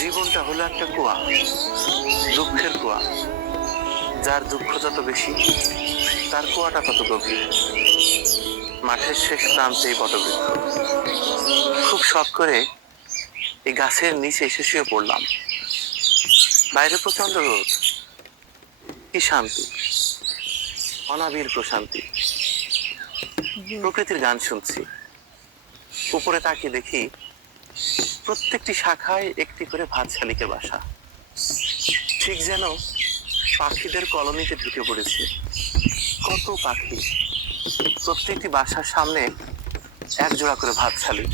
জীবনটা হলো একটা কুয়া, দুঃখের কুয়া। যার দুঃখ যত বেশি, তার কুয়াটা তত গভীর। মাঠের শেষ প্রান্তে এই বটবৃক্ষ। খুব শখ করে এই গাছের নিচে এসে শুয়ে পড়লাম। বাইরে প্রচন্ড রোদ, কি শান্তি, অনাবিল প্রশান্তি। প্রকৃতির গান শুনছি। উপরে তাকিয়ে দেখি প্রত্যেকটি শাখায় একটি করে ভাত শালিকের বাসা। ঠিক যেন পাখিদের কলোনিতে ঢুকে পড়েছি। কত পাখি, প্রত্যেকটি বাসার সামনে এক জোড়া করে ভাত শালিক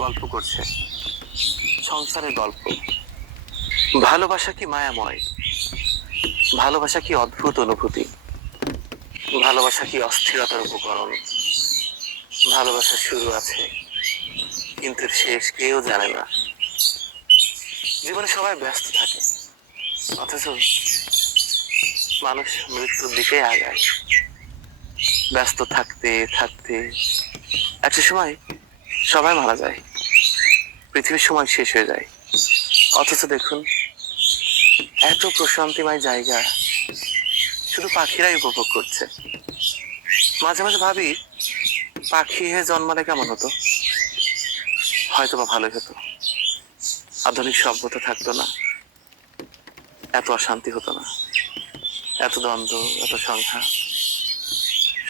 গল্প করছে, সংসারের গল্প। ভালোবাসা কি মায়াময়, ভালোবাসা কি অদ্ভুত অনুভূতি, ভালোবাসা কি অস্থিরতার উপকরণ। ভালোবাসার শুরু আছে, কিন্তু শেষ কেউ জানে না। জীবনে সবাই ব্যস্ত থাকে, অথচ মানুষ মৃত্যুর দিকে আগায়। ব্যস্ত থাকতে থাকতে একটা সময় সবাই মারা যায়, পৃথিবীর সময় শেষ হয়ে যায়। অথচ দেখুন, এত প্রশান্তিময় জায়গা শুধু পাখিরাই উপভোগ করছে। মাঝে মাঝে ভাবি, পাখি হয়ে জন্মালে কেমন হতো? হয়তো বা ভালোই হতো। আধুনিক সভ্যতা থাকতো না, এত অশান্তি হতো না, এত দ্বন্দ্ব, এত সংখ্যা।